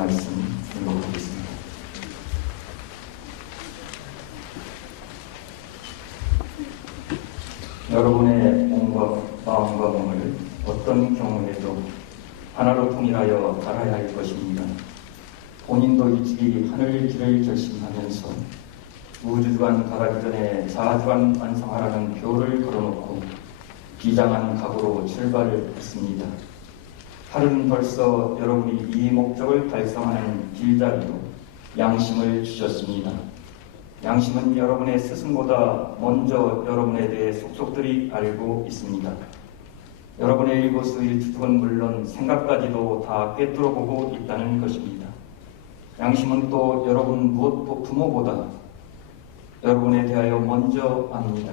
말씀 읽어보겠습니다. 여러분의 몸과 마음과 몸을 어떤 경우에도 하나로 통일하여 달아야 할 것입니다. 본인도 일찍이 하늘 길을 결심하면서 우주주간 가기 전에 자아주간 완성하라는 표를 걸어놓고 비장한 각오로 출발했습니다. 하루는 벌써 여러분이 이 목적을 달성하는 길잡이로 양심을 주셨습니다. 양심은 여러분의 스승보다 먼저 여러분에 대해 속속들이 알고 있습니다. 여러분의 일거수일투족은 물론 생각까지도 다 꿰뚫어 보고 있다는 것입니다. 양심은 또 여러분 무엇 부모보다 여러분에 대하여 먼저 압니다.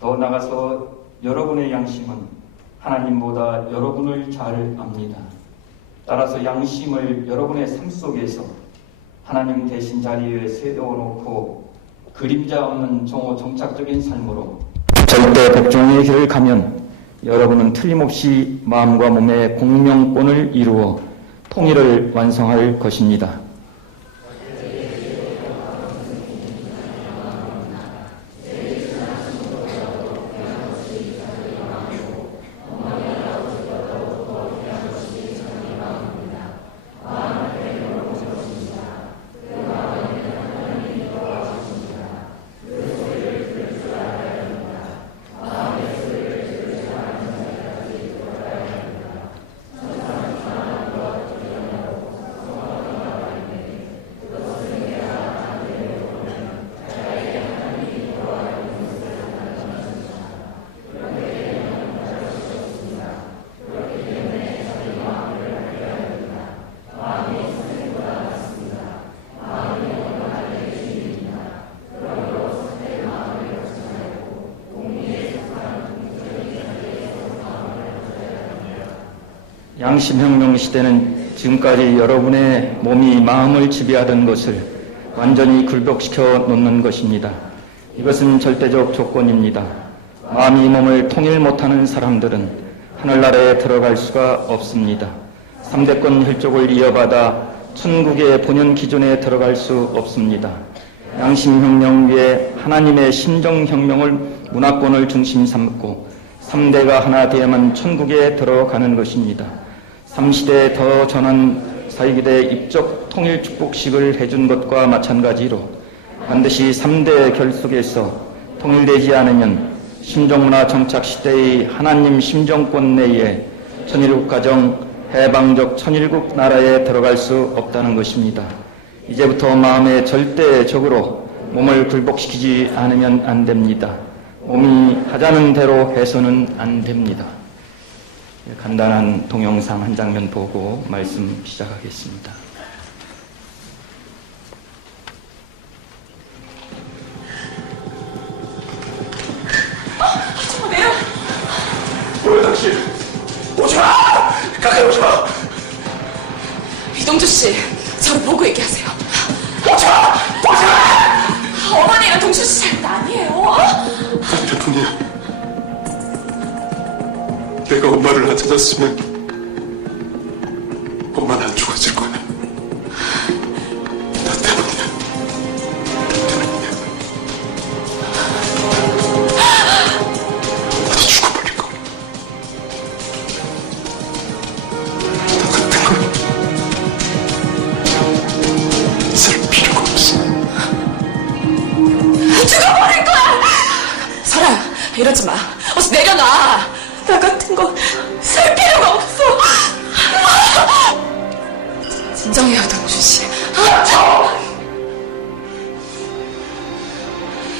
더 나아가서 여러분의 양심은 하나님보다 여러분을 잘 압니다. 따라서 양심을 여러분의 삶 속에서 하나님 대신 자리에 세워놓고 그림자 없는 정착적인 삶으로 절대 복종의 길을 가면 여러분은 틀림없이 마음과 몸의 공명권을 이루어 통일을 완성할 것입니다. 양심혁명 시대는 지금까지 여러분의 몸이 마음을 지배하던 것을 완전히 굴복시켜 놓는 것입니다. 이것은 절대적 조건입니다. 마음이 몸을 통일 못하는 사람들은 하늘나라에 들어갈 수가 없습니다. 3대권 혈족을 이어받아 천국의 본연 기존에 들어갈 수 없습니다. 양심혁명 위에 하나님의 심정혁명을 문화권을 중심 삼고 3대가 하나 되야만 천국에 들어가는 것입니다. 3시대에 더 전한 사이기대 입적 통일 축복식을 해준 것과 마찬가지로 반드시 3대 결속에서 통일되지 않으면 심정문화 정착 시대의 하나님 심정권 내에 천일국 가정 해방적 천일국 나라에 들어갈 수 없다는 것입니다. 이제부터 마음에 절대적으로 몸을 굴복시키지 않으면 안 됩니다. 몸이 하자는 대로 해서는 안 됩니다. 간단한 동영상 한 장면 보고 말씀 시작하겠습니다. 정말 내려! 뭐야 당신? 오지마! 가까이 오지마! 이동주 씨, 저를 보고 얘기하세요. 오지마! 오지마! 어머니랑 동주 씨 잘못 아니에요. 대통령, 내가 엄마를 안 찾았으면 엄마는 안 죽었을 거야. 나 때문이야. 나도 죽어버릴 거야. 너 같은 건 있을 필요가 없어. 죽어버릴 거야! 설아야, 이러지 마. 어서 내려놔. 나 같은 거 살 필요가 없어. 진정해요, 동주 씨.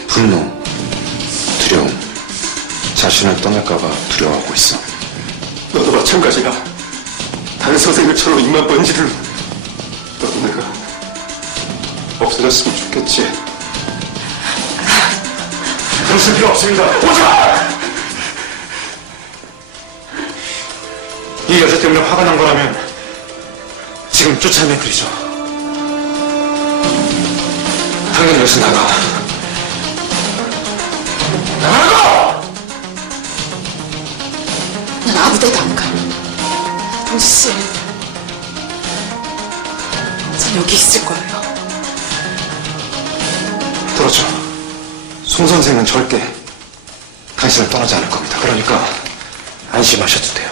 분노, 두려움, 자신을 떠날까봐 두려워하고 있어. 너도 마찬가지야. 다른 선생님처럼 입만 번지르는 너도 내가 없어졌으면 좋겠지. 무슨 필요 없습니다. 오지마! 이 여자 때문에 화가 난 거라면 지금 쫓아내드리죠. 당연히 여기서 나가. 나가라고! 난 아무 데도 안 가. 동주 씨, 전 여기 있을 거예요. 들었죠? 송 선생은 절대 당신을 떠나지 않을 겁니다. 그러니까 안심하셔도 돼요.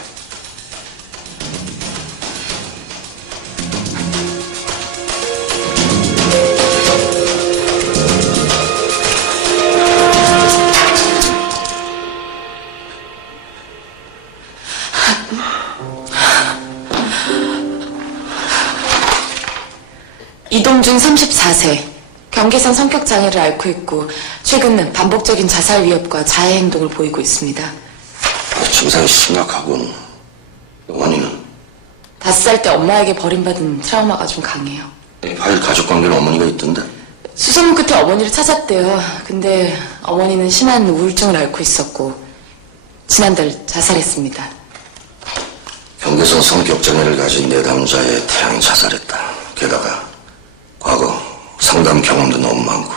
이동준 34세. 경계선 성격장애를 앓고 있고 최근 반복적인 자살 위협과 자해 행동을 보이고 있습니다. 증상이 심각하군. 원인은? 5살 때 엄마에게 버림받은 트라우마가 좀 강해요. 파일 가족관계는 어머니가 있던데? 수소문 끝에 어머니를 찾았대요. 근데 어머니는 심한 우울증을 앓고 있었고 지난달 자살했습니다. 경계선 성격장애를 가진 내담자의 태양이 자살했다. 게다가 과거 상담 경험도 너무 많고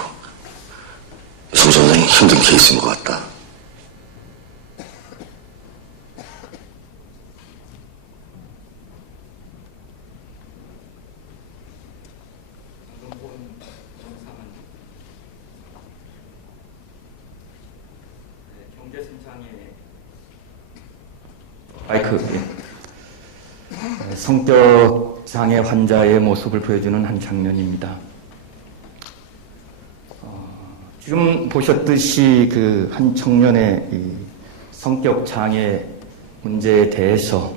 송 선생이 힘든 케이스인 것 같다. 성격 장애 환자의 모습을 보여주는 한 장면입니다. 지금 보셨듯이 그 한 청년의 이 성격 장애 문제에 대해서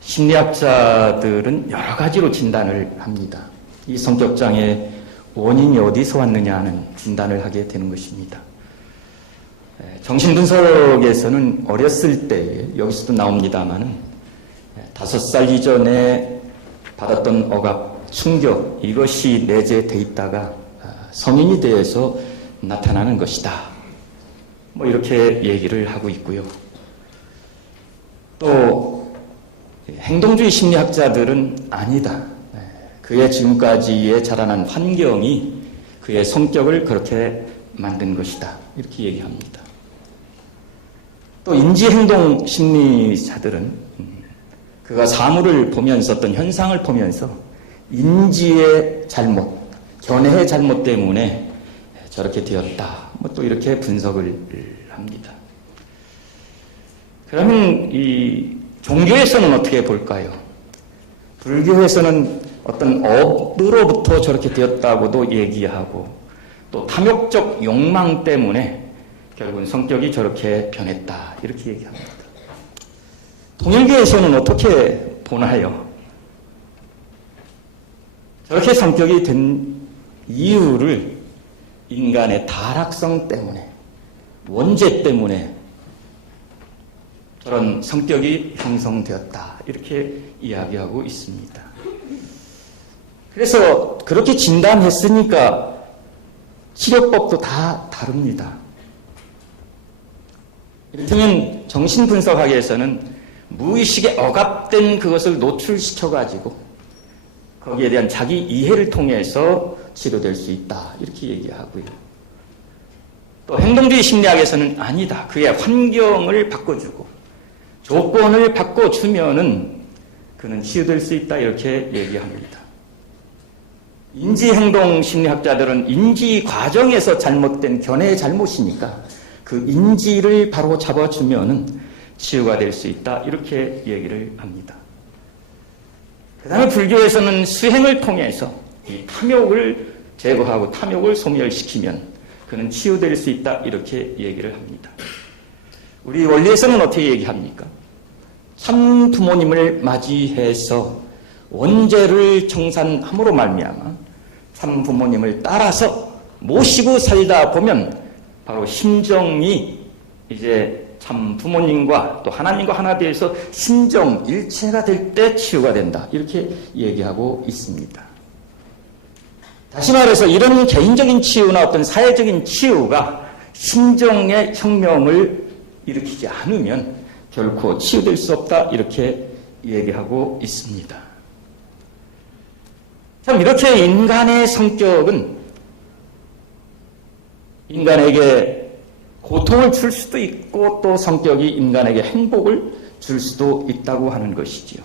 심리학자들은 여러 가지로 진단을 합니다. 이 성격 장애 원인이 어디서 왔느냐 하는 진단을 하게 되는 것입니다. 정신분석에서는 어렸을 때, 여기서도 나옵니다마는 5살 이전에 받았던 억압, 충격, 이것이 내재되어 있다가 성인이 되어서 나타나는 것이다. 뭐 이렇게 얘기를 하고 있고요. 또 행동주의 심리학자들은 아니다. 그의 지금까지의 자라난 환경이 그의 성격을 그렇게 만든 것이다. 이렇게 얘기합니다. 또 인지행동 심리사들은 그가 사물을 보면서 어떤 현상을 보면서 인지의 잘못, 견해의 잘못 때문에 저렇게 되었다. 뭐 또 이렇게 분석을 합니다. 그러면 이 종교에서는 어떻게 볼까요? 불교에서는 어떤 업으로부터 저렇게 되었다고도 얘기하고 또 탐욕적 욕망 때문에 결국은 성격이 저렇게 변했다. 이렇게 얘기합니다. 통일교에서는 어떻게 보나요? 저렇게 성격이 된 이유를 인간의 타락성 때문에, 원죄 때문에 저런 성격이 형성되었다. 이렇게 이야기하고 있습니다. 그래서 그렇게 진단했으니까 치료법도 다 다릅니다. 이를테면 정신분석학에서는 무의식에 억압된 그것을 노출시켜가지고 거기에 대한 자기 이해를 통해서 치료될 수 있다. 이렇게 얘기하고요. 또 행동주의 심리학에서는 아니다. 그의 환경을 바꿔주고 조건을 바꿔주면은 그는 치유될 수 있다. 이렇게 얘기합니다. 인지행동 심리학자들은 인지 과정에서 잘못된 견해의 잘못이니까 그 인지를 바로 잡아주면은 치유가 될 수 있다. 이렇게 얘기를 합니다. 그 다음에 불교에서는 수행을 통해서 이 탐욕을 제거하고 탐욕을 소멸시키면 그는 치유될 수 있다. 이렇게 얘기를 합니다. 우리 원리에서는 어떻게 얘기합니까? 참 부모님을 맞이해서 원죄를 청산함으로 말미암아 참 부모님을 따라서 모시고 살다 보면 바로 심정이 이제 참 부모님과 또 하나님과 하나 되어서 심정 일체가 될 때 치유가 된다. 이렇게 얘기하고 있습니다. 다시 말해서 이런 개인적인 치유나 어떤 사회적인 치유가 심정의 혁명을 일으키지 않으면 결코 치유될 수 없다. 이렇게 얘기하고 있습니다. 참 이렇게 인간의 성격은 인간에게 고통을 줄 수도 있고 또 성격이 인간에게 행복을 줄 수도 있다고 하는 것이지요.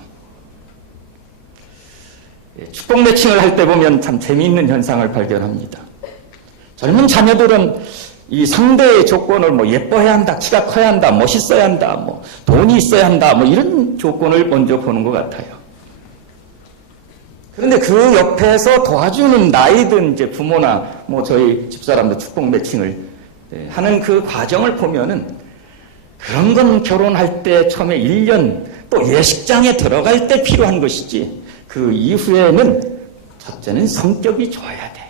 축복 매칭을 할 때 보면 참 재미있는 현상을 발견합니다. 젊은 자녀들은 이 상대의 조건을 뭐 예뻐야 한다, 키가 커야 한다, 멋있어야 한다, 뭐 돈이 있어야 한다, 뭐 이런 조건을 먼저 보는 것 같아요. 그런데 그 옆에서 도와주는 나이든 이제 부모나 뭐 저희 집사람도 축복 매칭을 하는 그 과정을 보면은 그런 건 결혼할 때 처음에 1년 또 예식장에 들어갈 때 필요한 것이지 그 이후에는 첫째는 성격이 좋아야 돼.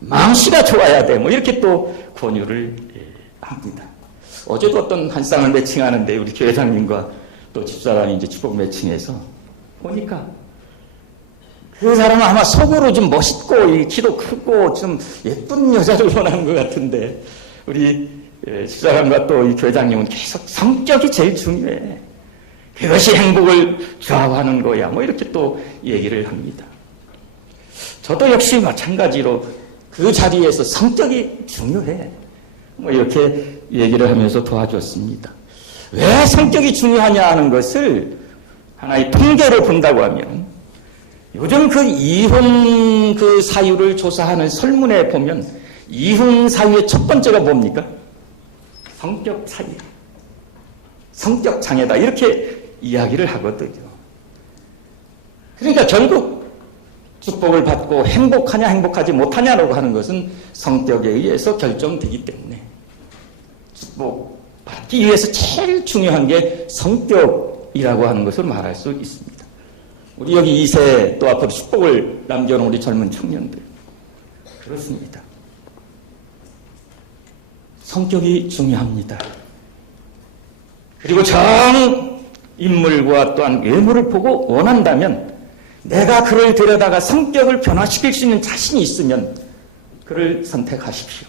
망씨가 좋아야 돼. 뭐 이렇게 또 권유를 합니다. 어제도 어떤 한 쌍을 매칭하는데 우리 교회장님과 또 집사람이 이제 축복 매칭해서 보니까 그 사람은 아마 속으로 좀 멋있고 이 키도 크고 좀 예쁜 여자를 원하는 것 같은데 우리 집사람과 또 이 교회장님은 계속 성격이 제일 중요해. 그것이 행복을 좌우하는 거야. 뭐 이렇게 또 얘기를 합니다. 저도 역시 마찬가지로 그 자리에서 성격이 중요해. 뭐 이렇게 얘기를 하면서 도와줬습니다. 왜 성격이 중요하냐 하는 것을 하나의 통계로 본다고 하면 요즘 그 이혼 그 사유를 조사하는 설문에 보면 이혼 사유의 첫 번째가 뭡니까? 성격 차이. 성격 장애다. 이렇게 이야기를 하거든요. 그러니까 결국 축복을 받고 행복하냐 행복하지 못하냐라고 하는 것은 성격에 의해서 결정되기 때문에 축복 받기 위해서 제일 중요한 게 성격이라고 하는 것을 말할 수 있습니다. 우리 여기 2세 또 앞으로 축복을 남겨놓은 우리 젊은 청년들 그렇습니다. 성격이 중요합니다. 그리고 정 인물과 또한 외모를 보고 원한다면 내가 그를 데려다가 성격을 변화시킬 수 있는 자신이 있으면 그를 선택하십시오.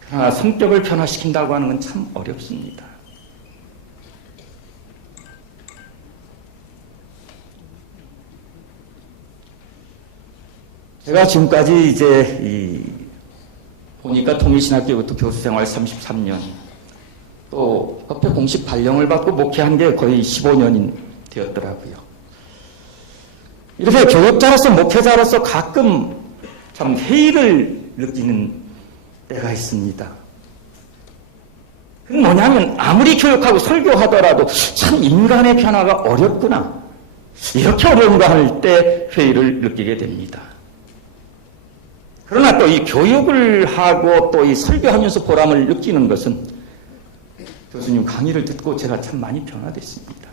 그러나 성격을 변화시킨다고 하는 건 참 어렵습니다. 제가 지금까지 이제 보니까 통일신학교부터 교수생활 33년 또 협회 공식 발령을 받고 목회한 게 거의 15년이 되었더라고요. 이렇게 교육자로서 목회자로서 가끔 참 회의를 느끼는 때가 있습니다. 그건 뭐냐면 아무리 교육하고 설교하더라도 참 인간의 변화가 어렵구나. 이렇게 어려운가 할 때 회의를 느끼게 됩니다. 그러나 또 이 교육을 하고 또 이 설교하면서 보람을 느끼는 것은 교수님 강의를 듣고 제가 참 많이 변화됐습니다.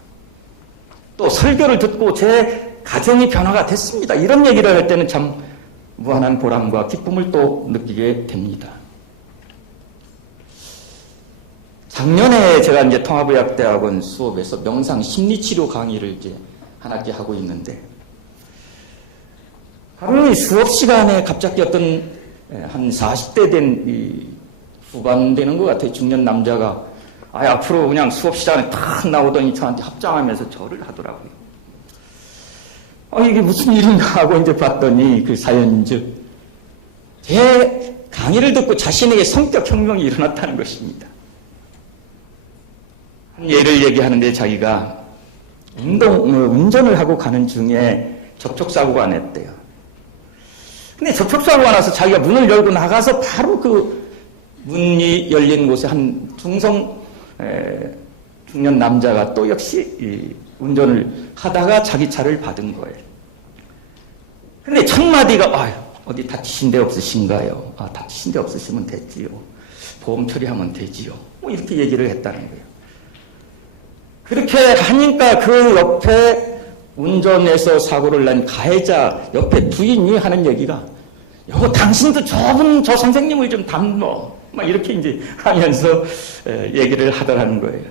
또 설교를 듣고 제 가정이 변화가 됐습니다. 이런 얘기를 할 때는 참 무한한 보람과 기쁨을 또 느끼게 됩니다. 작년에 제가 이제 통합의학대학원 수업에서 명상 심리치료 강의를 이제 한 학기 하고 있는데 하루 수업 시간에 갑자기 어떤 한 40대 된 이 후반 되는 것 같아요. 중년 남자가 앞으로 그냥 수업 시간에 탁 나오더니 저한테 합장하면서 절을 하더라고요. 이게 무슨 일인가 하고 이제 봤더니 그 사연인즉 제 강의를 듣고 자신에게 성격 혁명이 일어났다는 것입니다. 한 예를 얘기하는데 자기가 운전을 하고 가는 중에 접촉사고가 났대요. 근데 접촉사고가 나서 자기가 문을 열고 나가서 바로 그 문이 열린 곳에 한 중년 남자가 또 역시 운전을 하다가 자기 차를 받은 거예요. 근데 첫 마디가 어디 다치신 데 없으신가요? 다치신 데 없으시면 됐지요. 보험 처리하면 되지요. 뭐 이렇게 얘기를 했다는 거예요. 그렇게 하니까 그 옆에 운전해서 사고를 난 가해자 옆에 부인이 하는 얘기가 여보 당신도 저분 저 선생님을 좀 담너 막 이렇게 이제 하면서 얘기를 하더라는 거예요.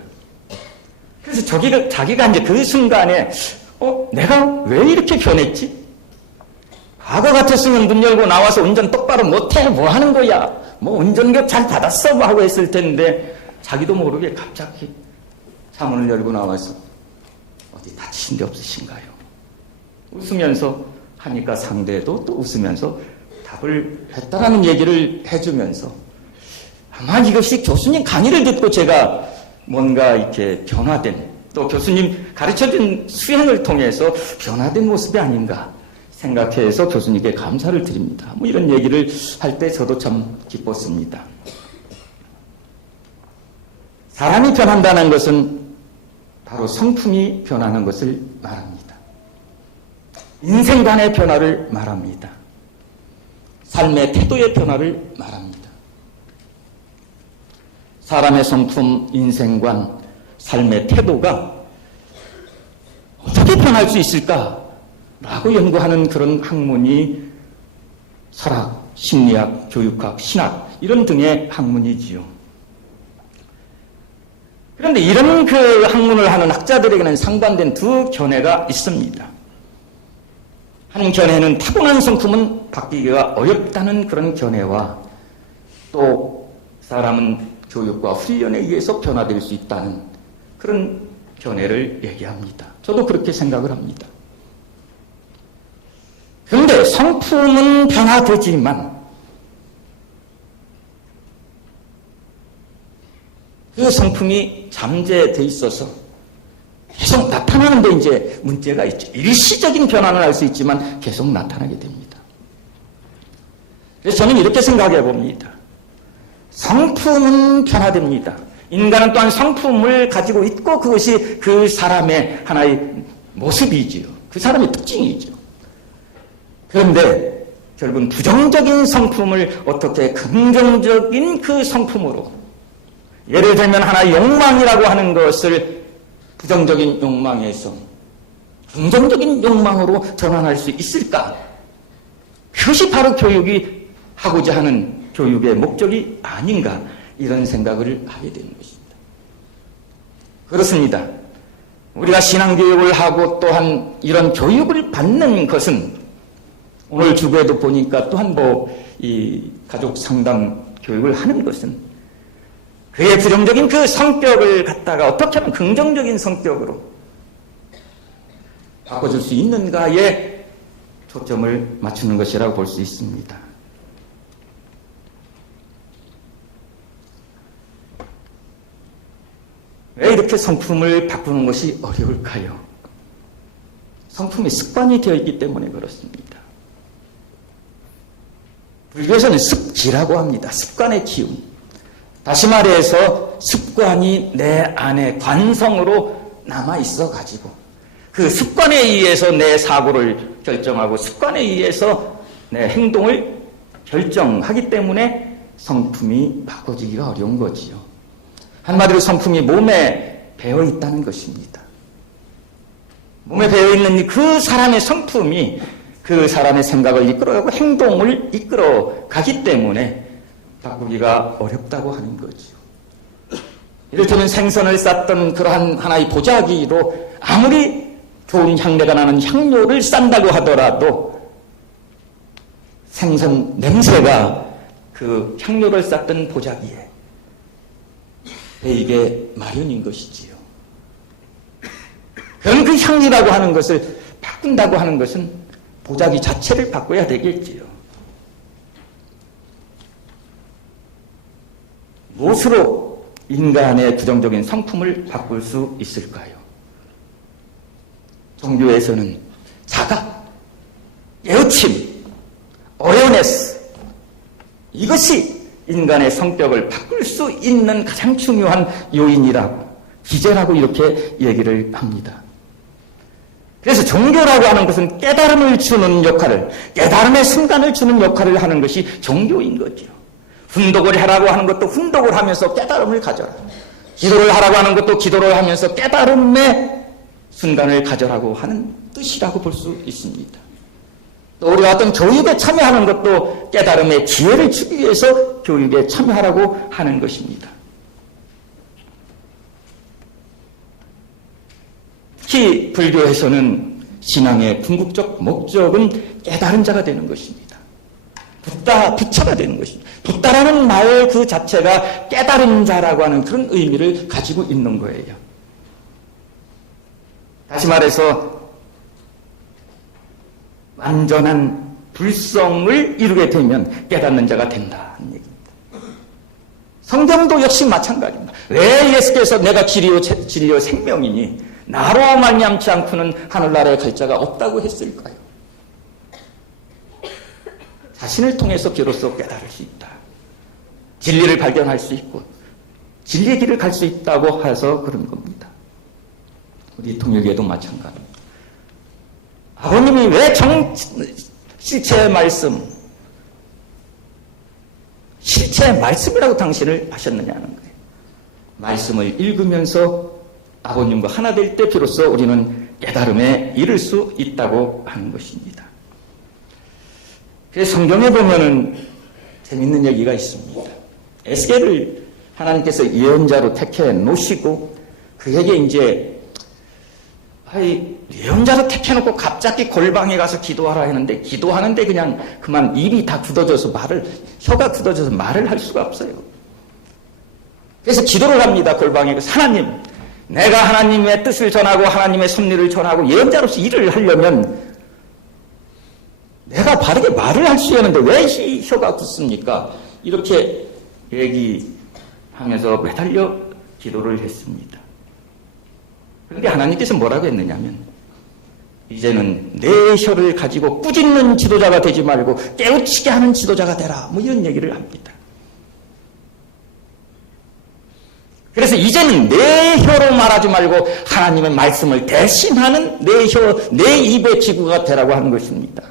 그래서 자기가 이제 그 순간에 내가 왜 이렇게 변했지? 과거 같았으면 문 열고 나와서 운전 똑바로 못해 뭐 하는 거야? 뭐 운전교육 잘 받았어 뭐 하고 했을 텐데 자기도 모르게 갑자기 차문을 열고 나와서 어디 다치신 데 없으신가요? 웃으면서 하니까 상대도 또 웃으면서 답을 했다라는 얘기를 해주면서 아마 이것이 교수님 강의를 듣고 제가 뭔가 이렇게 변화된 또 교수님 가르쳐준 수행을 통해서 변화된 모습이 아닌가 생각해서 교수님께 감사를 드립니다. 뭐 이런 얘기를 할 때 저도 참 기뻤습니다. 사람이 변한다는 것은 바로 성품이 변하는 것을 말합니다. 인생관의 변화를 말합니다. 삶의 태도의 변화를 말합니다. 사람의 성품, 인생관, 삶의 태도가 어떻게 변할 수 있을까라고 연구하는 그런 학문이 철학, 심리학, 교육학, 신학 이런 등의 학문이지요. 그런데 이런 그 학문을 하는 학자들에게는 상반된 두 견해가 있습니다. 한 견해는 타고난 성품은 바뀌기가 어렵다는 그런 견해와 또 사람은 교육과 훈련에 의해서 변화될 수 있다는 그런 견해를 얘기합니다. 저도 그렇게 생각을 합니다. 그런데 성품은 변화되지만 그 성품이 잠재돼 있어서 계속 나타나는데 이제 문제가 있죠. 일시적인 변화는 할 수 있지만 계속 나타나게 됩니다. 그래서 저는 이렇게 생각해 봅니다. 성품은 변화됩니다. 인간은 또한 성품을 가지고 있고 그것이 그 사람의 하나의 모습이지요. 그 사람의 특징이죠. 그런데 결국은 부정적인 성품을 어떻게 긍정적인 그 성품으로, 예를 들면 하나의 욕망이라고 하는 것을 부정적인 욕망에서 긍정적인 욕망으로 전환할 수 있을까? 그것이 바로 교육이 하고자 하는 교육의 목적이 아닌가, 이런 생각을 하게 되는 것입니다. 그렇습니다. 우리가 신앙교육을 하고 또한 이런 교육을 받는 것은 오늘 주부에도 보니까 또한 이 가족 상담 교육을 하는 것은 그의 부정적인 그 성격을 갖다가 어떻게 하면 긍정적인 성격으로 바꿔줄 수 있는가에 초점을 맞추는 것이라고 볼 수 있습니다. 왜 이렇게 성품을 바꾸는 것이 어려울까요? 성품이 습관이 되어 있기 때문에 그렇습니다. 불교에서는 습기라고 합니다. 습관의 기운. 다시 말해서 습관이 내 안에 관성으로 남아있어 가지고 그 습관에 의해서 내 사고를 결정하고 습관에 의해서 내 행동을 결정하기 때문에 성품이 바꿔지기가 어려운 거지요. 한마디로 성품이 몸에 배어있다는 것입니다. 몸에 배어있는 그 사람의 성품이 그 사람의 생각을 이끌어가고 행동을 이끌어가기 때문에 바꾸기가 어렵다고 하는 거죠. 이를테면 생선을 쌌던 그러한 하나의 보자기로 아무리 좋은 향내가 나는 향료를 싼다고 하더라도 생선 냄새가 그 향료를 쌌던 보자기에 배이게 마련인 것이지요. 그런 그 향이라고 하는 것을 바꾼다고 하는 것은 보자기 자체를 바꿔야 되겠지요. 무엇으로 인간의 부정적인 성품을 바꿀 수 있을까요? 종교에서는 자각, 깨우침, 어웨어네스, 이것이 인간의 성격을 바꿀 수 있는 가장 중요한 요인이라고, 기제라고 이렇게 얘기를 합니다. 그래서 종교라고 하는 것은 깨달음을 주는 역할을, 깨달음의 순간을 주는 역할을 하는 것이 종교인 거죠. 훈독을 하라고 하는 것도 훈독을 하면서 깨달음을 가져라. 기도를 하라고 하는 것도 기도를 하면서 깨달음의 순간을 가져라고 하는 뜻이라고 볼 수 있습니다. 또 우리가 어떤 교육에 참여하는 것도 깨달음의 기회를 주기 위해서 교육에 참여하라고 하는 것입니다. 특히 불교에서는 신앙의 궁극적 목적은 깨달은 자가 되는 것입니다. 부처가 되는 것입니다. 부처라는 말 그 자체가 깨달은 자라고 하는 그런 의미를 가지고 있는 거예요. 다시 말해서 완전한 불성을 이루게 되면 깨닫는 자가 된다는 얘기입니다. 성경도 역시 마찬가지입니다. 왜 예수께서 내가 길이요 생명이니 나로 말미암지 않고는 하늘나라에 갈 자가 없다고 했을까요? 자신을 통해서 비로소 깨달을 수 있다. 진리를 발견할 수 있고 진리의 길을 갈 수 있다고 해서 그런 겁니다. 우리 통일교회도 마찬가지입니다. 아버님이 왜 실체의 말씀, 실체의 말씀이라고 당신을 하셨느냐는 거예요. 말씀을 읽으면서 아버님과 하나 될 때 비로소 우리는 깨달음에 이를 수 있다고 하는 것입니다. 그래서 성경에 보면은 재밌는 얘기가 있습니다. 에스겔을 하나님께서 예언자로 택해 놓으시고 그에게 이제 예언자로 택해놓고 갑자기 골방에 가서 기도하라 했는데 기도하는데 그냥 그만 입이 다 굳어져서 혀가 굳어져서 말을 할 수가 없어요. 그래서 기도를 합니다. 골방에 가서 하나님, 내가 하나님의 뜻을 전하고 하나님의 섭리를 전하고 예언자로서 일을 하려면 내가 바르게 말을 할 수 있는데 왜 혀가 굳습니까? 이렇게 얘기하면서 매달려 기도를 했습니다. 그런데 하나님께서 뭐라고 했느냐면 이제는 내 혀를 가지고 꾸짖는 지도자가 되지 말고 깨우치게 하는 지도자가 되라. 뭐 이런 얘기를 합니다. 그래서 이제는 내 혀로 말하지 말고 하나님의 말씀을 대신하는 내 입의 지구가 되라고 하는 것입니다.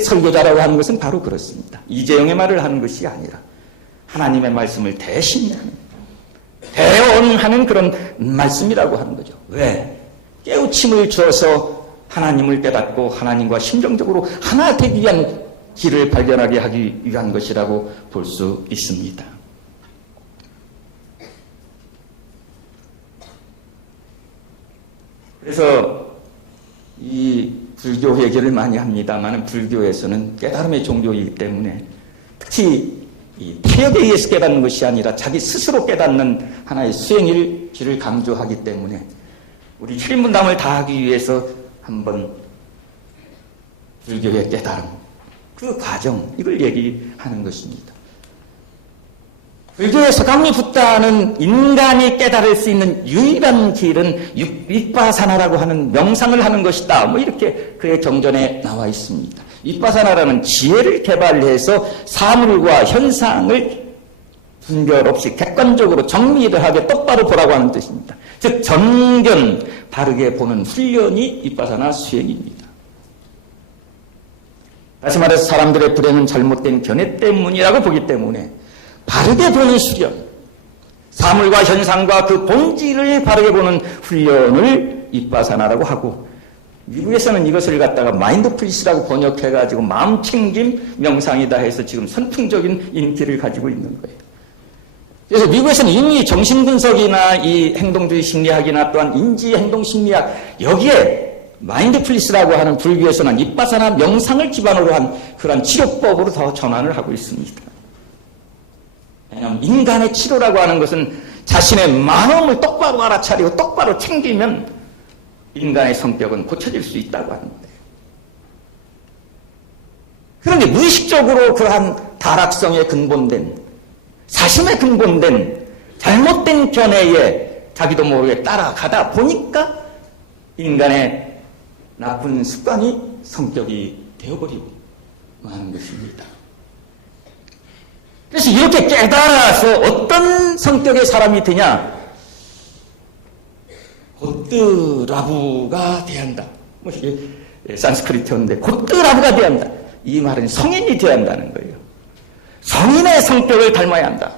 설교자라고 하는 것은 바로 그렇습니다. 이재용의 말을 하는 것이 아니라 하나님의 말씀을 대신하는 대언하는 그런 말씀이라고 하는 거죠. 왜? 깨우침을 주어서 하나님을 깨닫고 하나님과 심정적으로 하나 되기 위한 길을 발견하게 하기 위한 것이라고 볼 수 있습니다. 그래서 이 불교 얘기를 많이 합니다만 불교에서는 깨달음의 종교이기 때문에 특히 이 타협에 의해서 깨닫는 것이 아니라 자기 스스로 깨닫는 하나의 수행일 길을 강조하기 때문에 우리 7인분담을 다하기 위해서 한번 불교의 깨달음, 그 과정, 이걸 얘기하는 것입니다. 불교의 서강리 붓다는 인간이 깨달을 수 있는 유일한 길은 윗바사나라고 하는 명상을 하는 것이다. 뭐 이렇게 그의 경전에 나와 있습니다. 윗바사나라는 지혜를 개발해서 사물과 현상을 분별 없이 객관적으로 정밀하게 똑바로 보라고 하는 뜻입니다. 즉 정견 바르게 보는 훈련이 윗바사나 수행입니다. 다시 말해서 사람들의 불행은 잘못된 견해 때문이라고 보기 때문에 바르게 보는 수련, 사물과 현상과 그 본질을 바르게 보는 훈련을 윗바사나라고 하고 미국에서는 이것을 갖다가 마인드풀리스라고 번역해가지고 마음챙김 명상이다 해서 지금 선풍적인 인기를 가지고 있는 거예요. 그래서 미국에서는 이미 정신분석이나 이 행동주의 심리학이나 또한 인지행동심리학 여기에 마인드풀리스라고 하는 불교에서는 윗바사나 명상을 기반으로 한 그런 치료법으로 더 전환을 하고 있습니다. 왜냐하면 인간의 치료라고 하는 것은 자신의 마음을 똑바로 알아차리고 똑바로 챙기면 인간의 성격은 고쳐질 수 있다고 하는데 그런데 무의식적으로 그러한 타락성에 근본된 사심에 근본된 잘못된 견해에 자기도 모르게 따라가다 보니까 인간의 나쁜 습관이 성격이 되어버리고 하는 것입니다. 그래서 이렇게 깨달아서 어떤 성격의 사람이 되냐? 고뜨라부가 돼야 한다. 뭐 이게 산스크리트어인데 고뜨라부가 돼야 한다. 이 말은 성인이 돼야 한다는 거예요. 성인의 성격을 닮아야 한다.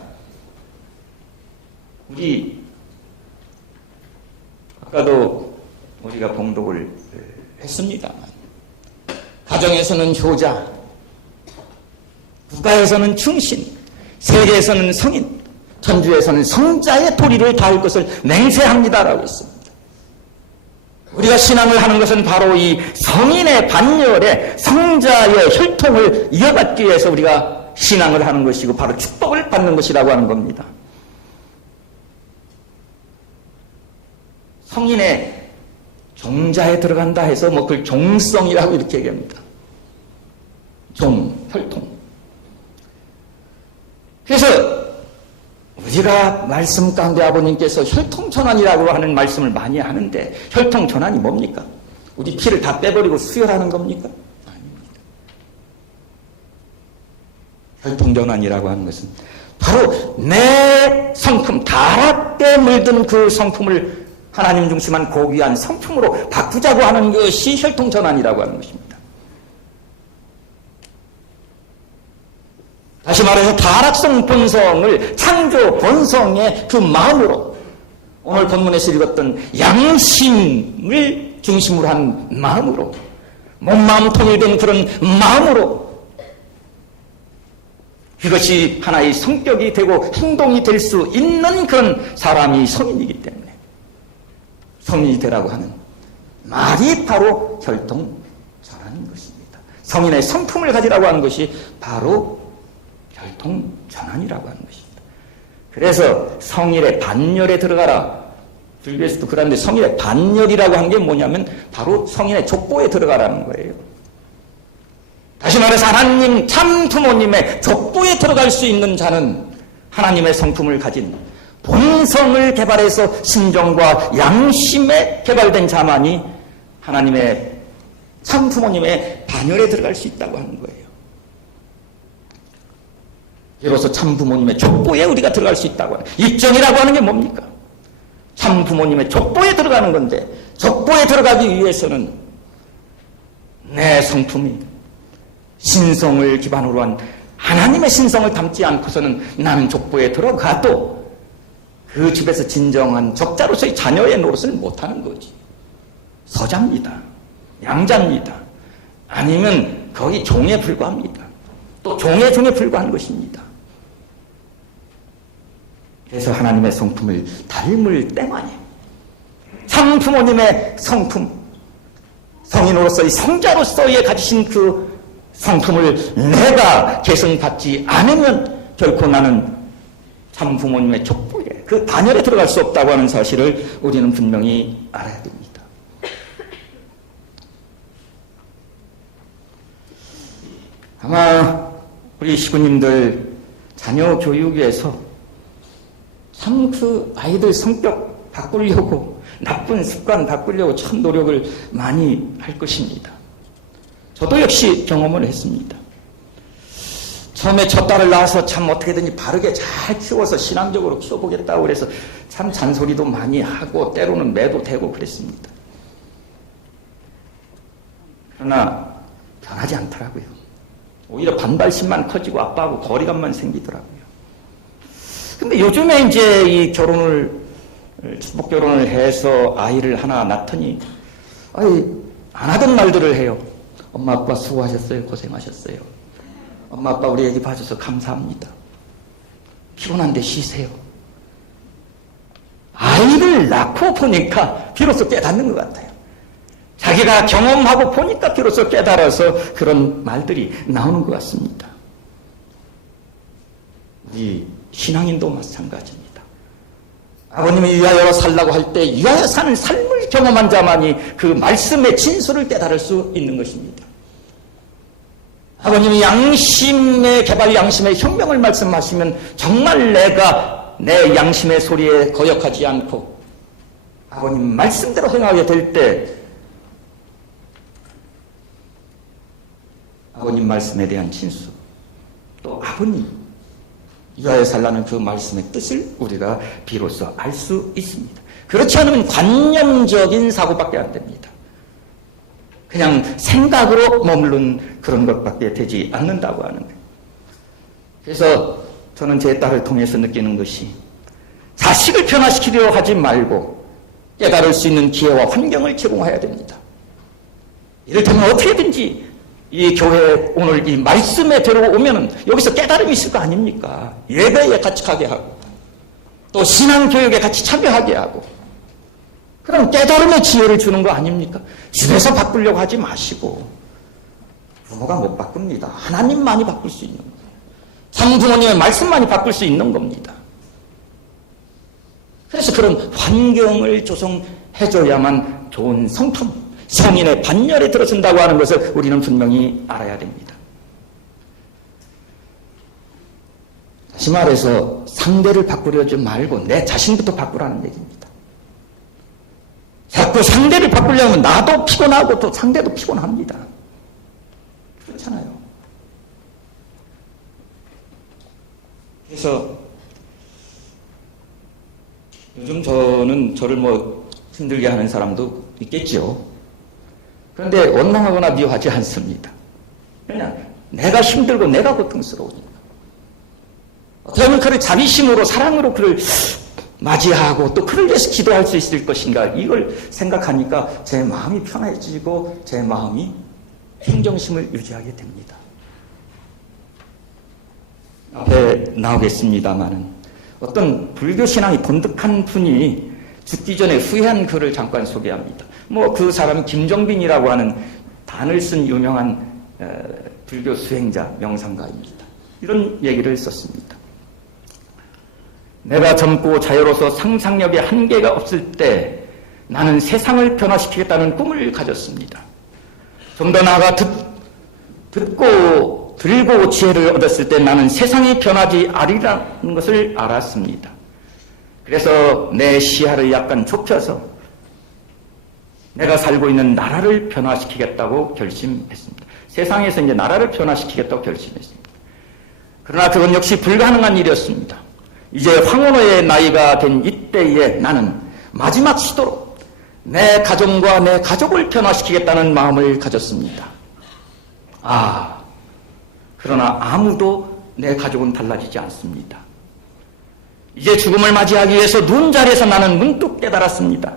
아까도 우리가 봉독을 했습니다만 가정에서는 효자, 국가에서는 충신, 세계에서는 성인, 천주에서는 성자의 도리를 다할 것을 맹세합니다라고 했습니다. 우리가 신앙을 하는 것은 바로 이 성인의 반열에 성자의 혈통을 이어받기 위해서 우리가 신앙을 하는 것이고 바로 축복을 받는 것이라고 하는 겁니다. 성인의 종자에 들어간다 해서 뭐 그걸 종성이라고 이렇게 얘기합니다. 종, 혈통. 그래서 우리가 말씀 가운데 아버님께서 혈통전환이라고 하는 말씀을 많이 하는데 혈통전환이 뭡니까? 우리 피를 다 빼버리고 수혈하는 겁니까? 아닙니다. 혈통전환이라고 하는 것은 바로 내 성품, 다락때 물든 그 성품을 하나님 중심한 고귀한 성품으로 바꾸자고 하는 것이 혈통전환이라고 하는 것입니다. 다시 말해서 타락성 본성을 창조 본성의 그 마음으로 오늘 본문에서 읽었던 양심을 중심으로 한 마음으로 몸마음 통일된 그런 마음으로 그것이 하나의 성격이 되고 행동이 될 수 있는 그런 사람이 성인이기 때문에 성인이 되라고 하는 말이 바로 혈통전환인 것입니다. 성인의 성품을 가지라고 하는 것이 바로 혈통전환이라고 하는 것입니다. 그래서 성일의 반열에 들어가라. 불교에서도 그러는데 성일의 반열이라고 하는 게 뭐냐면 바로 성인의 족보에 들어가라는 거예요. 다시 말해서 하나님 참 부모님의 족보에 들어갈 수 있는 자는 하나님의 성품을 가진 본성을 개발해서 신정과 양심에 개발된 자만이 하나님의 참 부모님의 반열에 들어갈 수 있다고 하는 거예요. 비로소 참 부모님의 족보에 우리가 들어갈 수 있다고 하는 입정이라고 하는 게 뭡니까? 참 부모님의 족보에 들어가는 건데 족보에 들어가기 위해서는 내 성품이 신성을 기반으로 한 하나님의 신성을 담지 않고서는 나는 족보에 들어가도 그 집에서 진정한 적자로서의 자녀의 노릇을 못하는 거지. 서자입니다. 양자입니다. 아니면 거의 종에 불과합니다. 또 종의 중에 불과한 것입니다. 그래서 하나님의 성품을 닮을 때만이 참 부모님의 성품, 성인으로서의 성자로서의 가지신 그 성품을 내가 계승받지 않으면 결코 나는 참 부모님의 족보에 그 반열에 들어갈 수 없다고 하는 사실을 우리는 분명히 알아야 됩니다. 아마 우리 시부님들 자녀 교육에서 참 그 아이들 성격 바꾸려고 나쁜 습관 바꾸려고 참 노력을 많이 할 것입니다. 저도 역시 경험을 했습니다. 처음에 첫 딸을 낳아서 참 어떻게든지 바르게 잘 키워서 신앙적으로 키워보겠다고 그래서 참 잔소리도 많이 하고 때로는 매도 되고 그랬습니다. 그러나 변하지 않더라고요. 오히려 반발심만 커지고 아빠하고 거리감만 생기더라고요. 근데 요즘에 이제 이 축복 결혼을 해서 아이를 하나 낳더니 안 하던 말들을 해요. 엄마 아빠 수고하셨어요. 고생하셨어요. 엄마 아빠 우리 애기 봐줘서 감사합니다. 피곤한데 쉬세요. 아이를 낳고 보니까 비로소 깨닫는 것 같아요. 자기가 경험하고 보니까 비로소 깨달아서 그런 말들이 나오는 것 같습니다. 우리 신앙인도 마찬가지입니다. 아버님이 위하여 살라고 할 때 위하여 사는 삶을 경험한 자만이 그 말씀의 진수를 깨달을 수 있는 것입니다. 아버님이 양심의 개발, 양심의 혁명을 말씀하시면 정말 내가 내 양심의 소리에 거역하지 않고 아버님 말씀대로 행하게 될 때 아버님 말씀에 대한 진수, 또 아버님 위하여 살라는 그 말씀의 뜻을 우리가 비로소 알 수 있습니다. 그렇지 않으면 관념적인 사고밖에 안 됩니다. 그냥 생각으로 머무른 그런 것밖에 되지 않는다고 하는 거예요. 그래서 저는 제 딸을 통해서 느끼는 것이 자식을 변화시키려 하지 말고 깨달을 수 있는 기회와 환경을 제공해야 됩니다. 이를테면 어떻게든지 이 교회에 오늘 이 말씀에 들어오면은 여기서 깨달음이 있을 거 아닙니까? 예배에 같이 가게 하고 또 신앙교육에 같이 참여하게 하고 그럼 깨달음의 지혜를 주는 거 아닙니까? 집에서 바꾸려고 하지 마시고 부모가 못 바꿉니다. 하나님만이 바꿀 수 있는 거예요. 참 부모님의 말씀만이 바꿀 수 있는 겁니다. 그래서 그런 환경을 조성해줘야만 좋은 성품, 성인의 반열에 들어선다고 하는 것을 우리는 분명히 알아야 됩니다. 다시 다시 말해서 상대를 바꾸려지 말고 내 자신부터 바꾸라는 얘기입니다. 자꾸 상대를 바꾸려면 나도 피곤하고 또 상대도 피곤합니다. 그렇잖아요. 그래서 요즘 저를 힘들게 하는 사람도 있겠죠. 그런데 원망하거나 미워하지 않습니다. 그냥 내가 힘들고 내가 고통스러우니까. 어떻게 하면 그를 자비심으로 사랑으로 그를 맞이하고 또 그를 위해서 기도할 수 있을 것인가, 이걸 생각하니까 제 마음이 편해지고 제 마음이 평정심을 유지하게 됩니다. 앞에 나오겠습니다마는 어떤 불교 신앙이 본득한 분이 죽기 전에 후회한 글을 잠깐 소개합니다. 그 사람은 김정빈이라고 하는 단을 쓴 유명한 불교 수행자, 명상가입니다. 이런 얘기를 썼습니다. 내가 젊고 자유로서 상상력에 한계가 없을 때 나는 세상을 변화시키겠다는 꿈을 가졌습니다. 좀 더 나아가 들고 지혜를 얻었을 때 나는 세상이 변하지 않으리라는 것을 알았습니다. 그래서 내 시야를 약간 좁혀서 내가 살고 있는 나라를 변화시키겠다고 결심했습니다. 세상에서 이제 나라를 변화시키겠다고 결심했습니다. 그러나 그건 역시 불가능한 일이었습니다. 이제 황혼의 나이가 된 이때에 나는 마지막 시도로 내 가정과 내 가족을 변화시키겠다는 마음을 가졌습니다. 그러나 아무도 내 가족은 달라지지 않습니다. 이제 죽음을 맞이하기 위해서 누운 자리에서 나는 문득 깨달았습니다.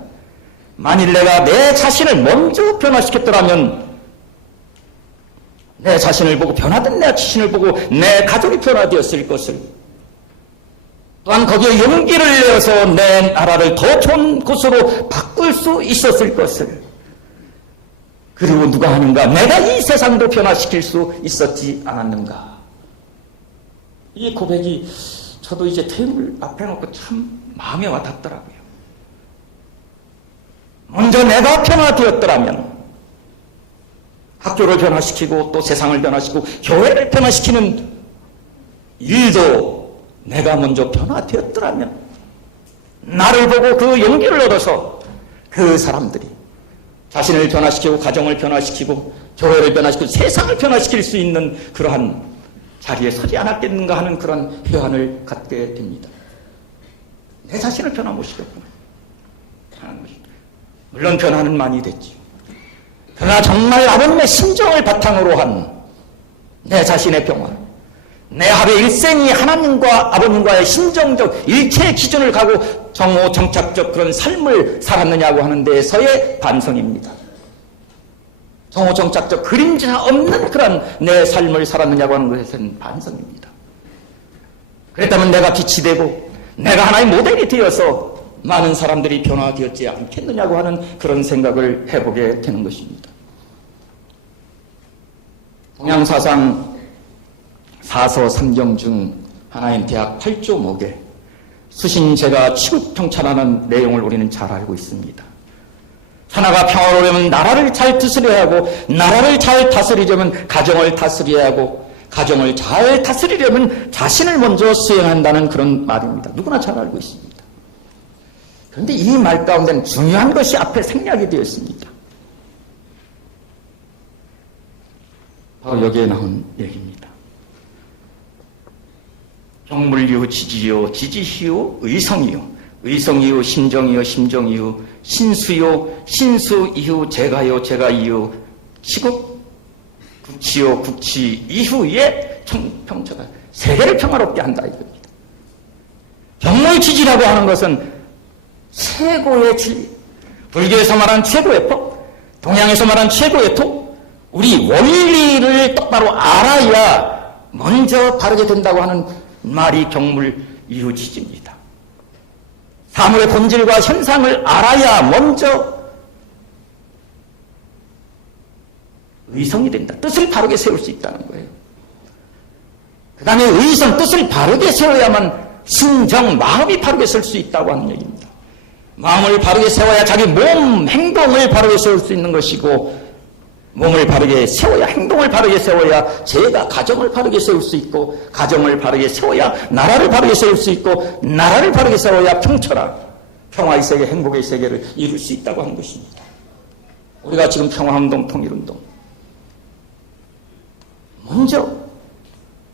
만일 내가 내 자신을 먼저 변화시켰더라면 내 자신을 보고 변화된 내 자신을 보고 내 가족이 변화되었을 것을, 또한 거기에 용기를 내어서 내 나라를 더 좋은 곳으로 바꿀 수 있었을 것을, 그리고 누가 하는가, 내가 이 세상도 변화시킬 수 있었지 않았는가. 이 고백이 저도 이제 테이블 앞에 놓고 참 마음에 와닿더라고요. 먼저 내가 변화되었더라면 학교를 변화시키고 또 세상을 변화시키고 교회를 변화시키는 일도 내가 먼저 변화되었더라면 나를 보고 그 용기를 얻어서 그 사람들이 자신을 변화시키고 가정을 변화시키고 교회를 변화시키고 세상을 변화시킬 수 있는 그러한 자리에 서지 않았겠는가 하는 그런 회한을 갖게 됩니다. 내 자신을 변화 못 시켰구나. 물론 변화는 많이 됐지. 그러나 정말 아버님의 심정을 바탕으로 한 내 자신의 변화, 내 하루의 일생이 하나님과 아버님과의 심정적 일체의 기준을 가고 정오정착적 그런 삶을 살았느냐고 하는 데에서의 반성입니다. 정오정착적 그림자 없는 그런 내 삶을 살았느냐고 하는 것에서는 반성입니다. 그랬다면 내가 빛이 되고 내가 하나의 모델이 되어서 많은 사람들이 변화되었지 않겠느냐고 하는 그런 생각을 해보게 되는 것입니다. 동양사상 4서 3경 중 하나인 대학 8조목에 수신제가 치국평찬하는 내용을 우리는 잘 알고 있습니다. 하나가 평화로우려면 나라를 잘 다스려야 하고, 나라를 잘 다스리려면 가정을 다스려야 하고, 가정을 잘 다스리려면 자신을 먼저 수행한다는 그런 말입니다. 누구나 잘 알고 있습니다. 그런데 이 말 가운데는 중요한 것이 앞에 생략이 되어 있습니다. 바로 여기에 나온 얘기입니다. 경물이요 지지요 지지시요 의성이요 의성이요 심정이요 심정이요 신수요 신수 이후 제가요 제가 이후 치국 국치요 국치 이후에 평화가 세계를 평화롭게 한다 이겁니다. 경물지지라고 하는 것은 최고의 진리, 불교에서 말하는 최고의 법, 동양에서 말하는 최고의 도, 우리 원리를 똑바로 알아야 먼저 바르게 된다고 하는 말이 경물 이유지지입니다. 사물의 본질과 현상을 알아야 먼저 의성이 된다. 뜻을 바르게 세울 수 있다는 거예요. 그 다음에 의성, 뜻을 바르게 세워야만 심정, 마음이 바르게 설 수 있다고 하는 얘기입니다. 마음을 바르게 세워야 자기 몸, 행동을 바르게 세울 수 있는 것이고, 몸을 바르게 세워야, 행동을 바르게 세워야 제가 가정을 바르게 세울 수 있고, 가정을 바르게 세워야 나라를 바르게 세울 수 있고, 나라를 바르게 세워야 평철한 평화의 세계, 행복의 세계를 이룰 수 있다고 하는 것입니다. 우리가 지금 평화운동, 통일운동, 먼저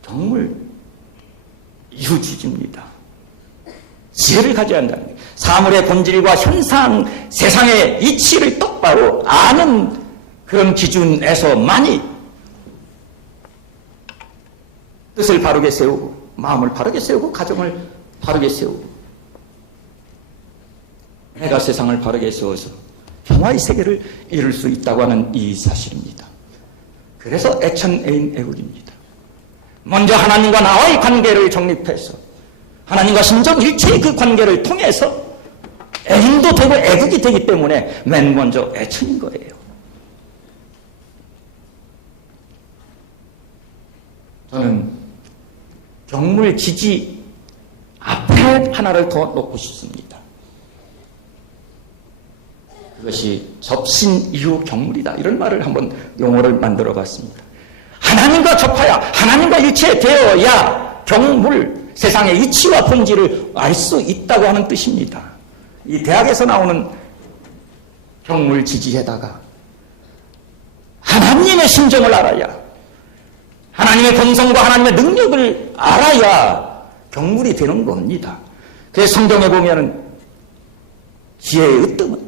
경물 이루어집니다. 지혜를 가져야 한다는 거예요. 사물의 본질과 현상, 세상의 이치를 똑바로 아는 그런 기준에서만이 뜻을 바르게 세우고, 마음을 바르게 세우고, 가정을 바르게 세우고, 내가 세상을 바르게 세워서 평화의 세계를 이룰 수 있다고 하는 이 사실입니다. 그래서 애천애인애국입니다. 먼저 하나님과 나와의 관계를 정립해서 하나님과 신정일체의 그 관계를 통해서 애인도 되고 애국이 되기 때문에 맨 먼저 애천인 거예요. 저는 경물 지지 앞에 하나를 더 놓고 싶습니다. 그것이 접신 이후 경물이다. 이런 말을 한번 용어를 만들어 봤습니다. 하나님과 접하여 하나님과 일체되어야 경물, 세상의 이치와 본질을 알 수 있다고 하는 뜻입니다. 이 대학에서 나오는 경물 지지에다가 하나님의 심정을 알아야, 하나님의 본성과 하나님의 능력을 알아야 경물이 되는 겁니다. 그래서 성경에 보면은 지혜의 으뜸은,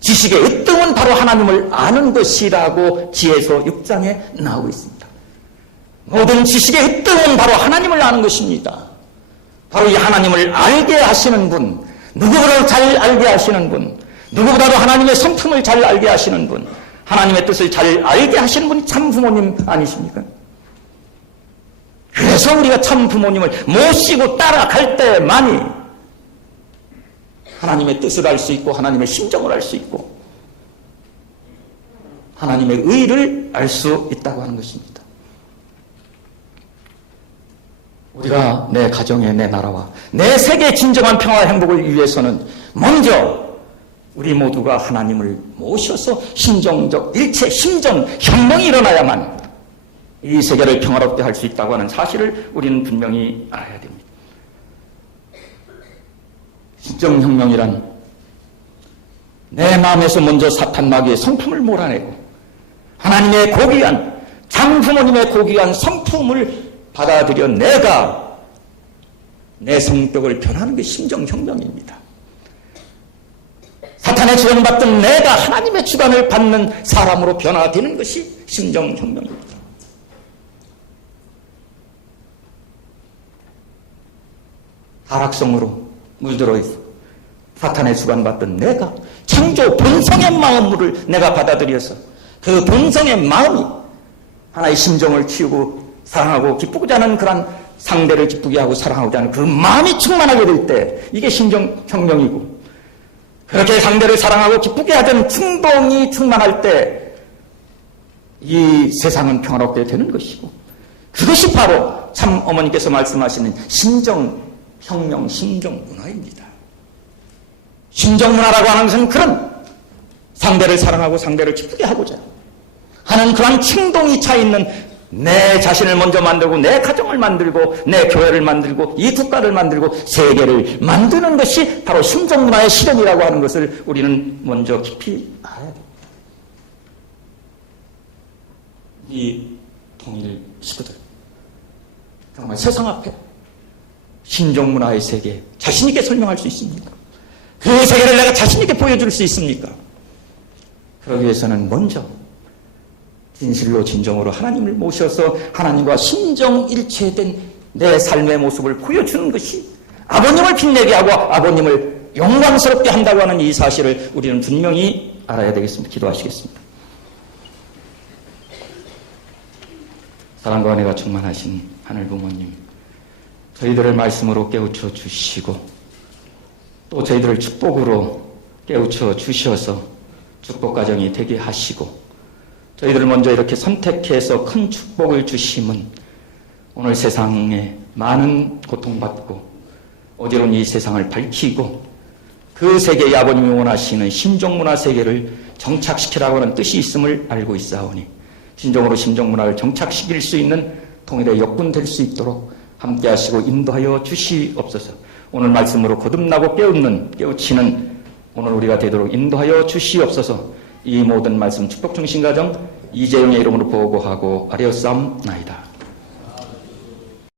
지식의 으뜸은 바로 하나님을 아는 것이라고 지혜서 6장에 나오고 있습니다. 모든 지식의 으뜸은 바로 하나님을 아는 것입니다. 바로 이 하나님을 알게 하시는 분, 누구보다도 잘 알게 하시는 분, 누구보다도 하나님의 성품을 잘 알게 하시는 분, 하나님의 뜻을 잘 알게 하시는 분이 참 부모님 아니십니까? 그래서 우리가 참 부모님을 모시고 따라갈 때만이 하나님의 뜻을 알 수 있고, 하나님의 심정을 알 수 있고, 하나님의 의를 알 수 있다고 하는 것입니다. 우리가 내 가정에, 내 나라와 내 세계의 진정한 평화와 행복을 위해서는 먼저 우리 모두가 하나님을 모셔서 심정적 일체, 심정, 혁명이 일어나야만 이 세계를 평화롭게 할 수 있다고 하는 사실을 우리는 분명히 알아야 됩니다. 심정혁명이란 내 마음에서 먼저 사탄 마귀의 성품을 몰아내고 하나님의 고귀한, 장부모님의 고귀한 성품을 받아들여 내가 내 성격을 변하는 게 심정혁명입니다. 사탄의 주관을 받던 내가 하나님의 주관을 받는 사람으로 변화되는 것이 심정혁명입니다. 타락성으로 물들어 있어 사탄의 주관받던 내가 창조 본성의 마음을 내가 받아들여서 그 본성의 마음이 하나의 심정을 키우고 사랑하고 기쁘고자 하는 그런 상대를 기쁘게 하고 사랑하고자 하는 그 마음이 충만하게 될 때 이게 심정혁명이고, 그렇게 상대를 사랑하고 기쁘게 하던 충동이 충만할 때 이 세상은 평화롭게 되는 것이고, 그것이 바로 참 어머니께서 말씀하시는 심정혁명, 심정문화입니다. 심정문화라고 하는 것은 그런 상대를 사랑하고 상대를 기쁘게 하고자 하는 그런 충동이 차 있는 내 자신을 먼저 만들고 내 가정을 만들고 내 교회를 만들고 이 국가를 만들고 세계를 만드는 것이 바로 심정문화의 실현이라고 하는 것을 우리는 먼저 깊이 알아야 됩니다. 이 통일 식구들 정말 세상 앞에 심정문화의 세계 자신 있게 설명할 수 있습니까? 그 세계를 내가 자신 있게 보여줄 수 있습니까? 그러기 위해서는 먼저 진실로 진정으로 하나님을 모셔서 하나님과 심정일체된 내 삶의 모습을 보여주는 것이 아버님을 빛내게 하고 아버님을 영광스럽게 한다고 하는 이 사실을 우리는 분명히 알아야 되겠습니다. 기도하시겠습니다. 사랑과 은혜가 충만하신 하늘 부모님, 저희들을 말씀으로 깨우쳐 주시고 또 저희들을 축복으로 깨우쳐 주셔서 축복 가정이 되게 하시고, 저희들을 먼저 이렇게 선택해서 큰 축복을 주심은 오늘 세상에 많은 고통받고 어지러운 이 세상을 밝히고 그 세계의 아버님이 원하시는 신종문화 세계를 정착시키라고 하는 뜻이 있음을 알고 있사오니 진정으로 신종문화를 정착시킬 수 있는 통일의 역군 될 수 있도록 함께 하시고 인도하여 주시옵소서. 오늘 말씀으로 거듭나고 깨우치는 오늘 우리가 되도록 인도하여 주시옵소서. 이 모든 말씀 축복 중심 가정 이재용의 이름으로 보고하고 아뢰었사옵나이다.